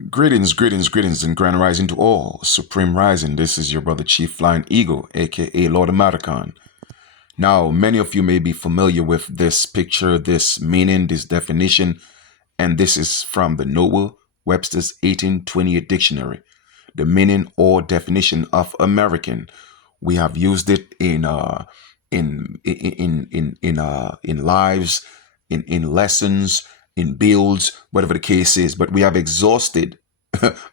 Greetings, and grand rising to all. Supreme rising. This is your brother Chief Flying Eagle, aka Lord Amaticon. Now, many of you may be familiar with this picture, this meaning, this definition, and this is from the Noah Webster's 1828 dictionary. The meaning or definition of American. We have used it in lives, in lessons, in builds, whatever the case is. But we have exhausted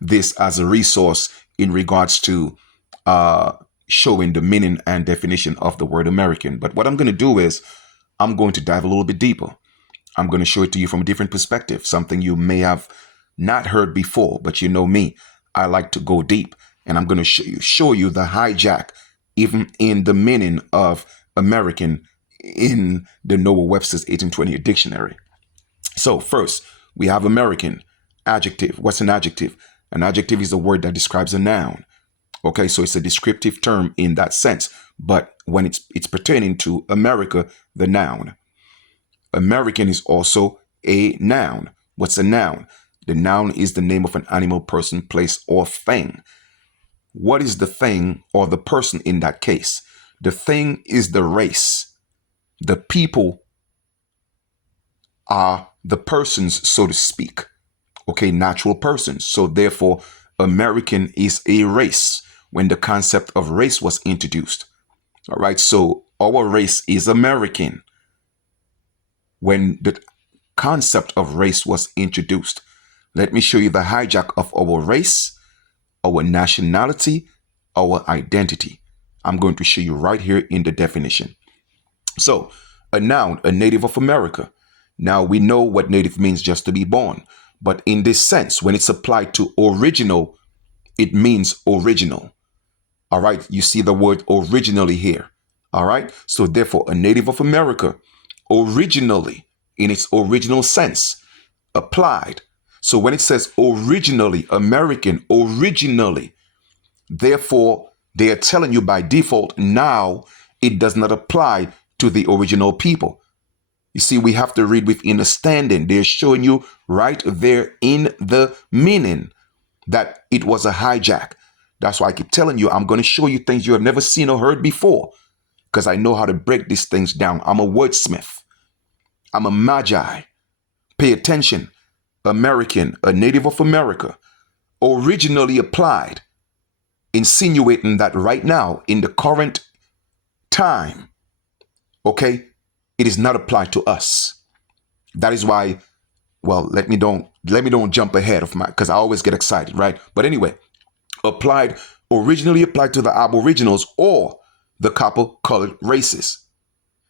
this as a resource in regards to showing the meaning and definition of the word American. But what I'm going to do is I'm going to dive a little bit deeper. I'm going to show it to you from a different perspective, something you may have not heard before. But you know me, I like to go deep, and I'm going to show you the hijack, even in the meaning of American in the Noah Webster's 1828 dictionary. So first, we have American adjective. What's an adjective? An adjective is a word that describes a noun. Okay, so it's a descriptive term in that sense. But when it's pertaining to America, the noun. American is also a noun. What's a noun? The noun is the name of an animal, person, place, or thing. What is the thing or the person in that case? The thing is the race. The people are the persons, so to speak. Okay, natural persons. So therefore, American is a race when the concept of race was introduced. All right, so our race is American when the concept of race was introduced. Let me show you the hijack of our race, our nationality, our identity. I'm going to show you right here in the definition. So, a noun, a native of America. Now, we know what native means, just to be born. But in this sense, when it's applied to original, it means original. All right, you see the word originally here. All right, so therefore, a native of America, originally, in its original sense, applied. So when it says originally, American, originally, therefore, they are telling you by default now it does not apply to the original people. You see, we have to read with understanding. They're showing you right there in the meaning that it was a hijack. That's why I keep telling you, I'm going to show you things you have never seen or heard before, because I know how to break these things down. I'm a wordsmith. I'm a magi. Pay attention. American, a native of America, originally applied, insinuating that right now, in the current time, okay, it is not applied to us. That is why, well, let me don't jump ahead of my, because I always get excited, right? But anyway, originally applied to the Aboriginals or the copper-colored races.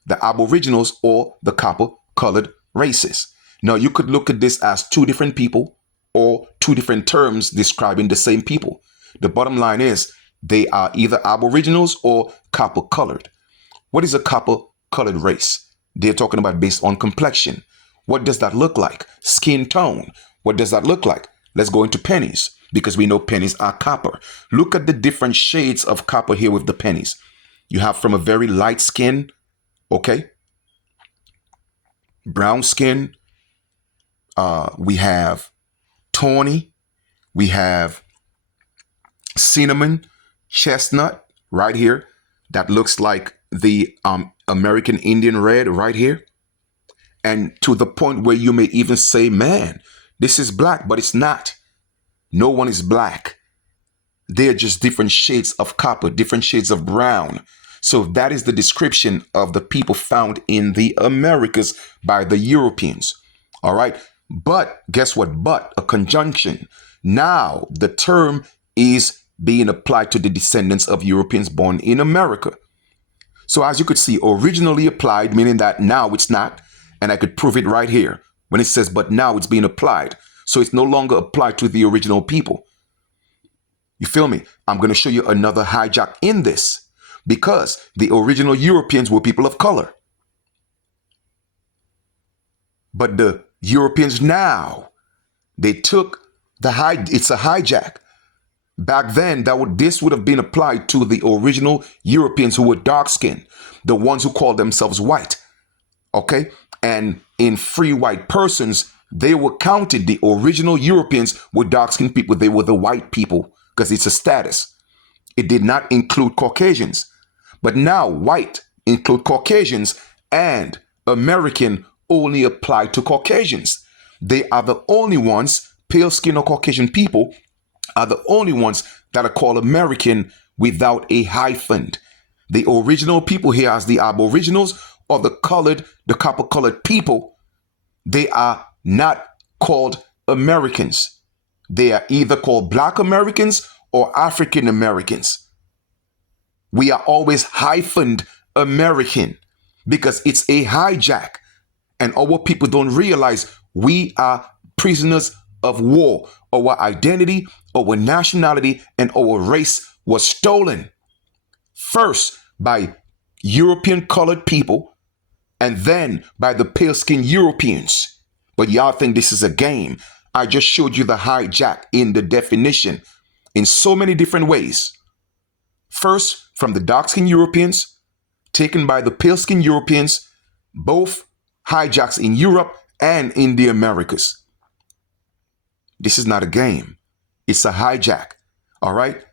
The Aboriginals or the copper-colored races. Now, you could look at this as two different people or two different terms describing the same people. The bottom line is they are either Aboriginals or copper-colored. What is a copper-colored race? They're talking about based on complexion. What does that look like? Skin tone. What does that look like? Let's go into pennies, because we know pennies are copper. Look at the different shades of copper here with the pennies. You have from a very light skin, okay, brown skin. We have tawny. We have cinnamon, chestnut right here. That looks like the American Indian red right here. And to the point where you may even say, man, this is black, but it's not. No one is black. They're just different shades of copper, different shades of brown. So that is the description of the people found in the Americas by the Europeans. All right. But guess what? But a conjunction. Now the term is being applied to the descendants of Europeans born in America. So as you could see, originally applied, meaning that now it's not. And I could prove it right here when it says, but now it's being applied. So it's no longer applied to the original people. You feel me? I'm going to show you another hijack in this, because the original Europeans were people of color. But the Europeans now, they took it's a hijack. Back then, this would have been applied to the original Europeans who were dark skinned, the ones who called themselves white. Okay? And in free white persons, They were counted, the original Europeans were dark-skinned people. They were the white people because it's a status. It did not include Caucasians. But now white include Caucasians and American only apply to Caucasians. They are the only ones, pale skin or Caucasian people are the only ones that are called American without a hyphen. The original people here as the Aboriginals or the copper colored people, they are not called Americans. They are either called Black Americans or African Americans. We are always hyphened American because it's a hijack. And our people don't realize we are prisoners of war. Our identity, our nationality, and our race was stolen. First by European colored people, and then by the pale-skinned Europeans. But y'all think this is a game. I just showed you the hijack in the definition in so many different ways. First, from the dark-skinned Europeans, taken by the pale-skinned Europeans, both hijacks in Europe and in the Americas. This is not a game. It's a hijack. All right?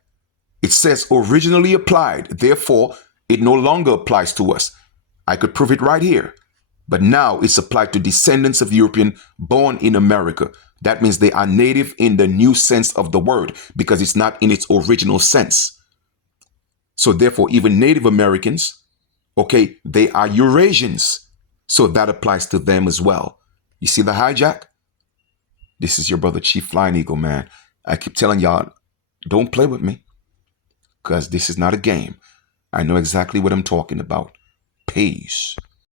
It says originally applied. Therefore, it no longer applies to us. I could prove it right here. But now it's applied to descendants of European born in America. That means they are native in the new sense of the word because it's not in its original sense. So therefore, even Native Americans, okay, they are Eurasians. So that applies to them as well. You see the hijack? This is your brother, Chief Flying Eagle, man. I keep telling y'all, don't play with me because this is not a game. I know exactly what I'm talking about. Peace.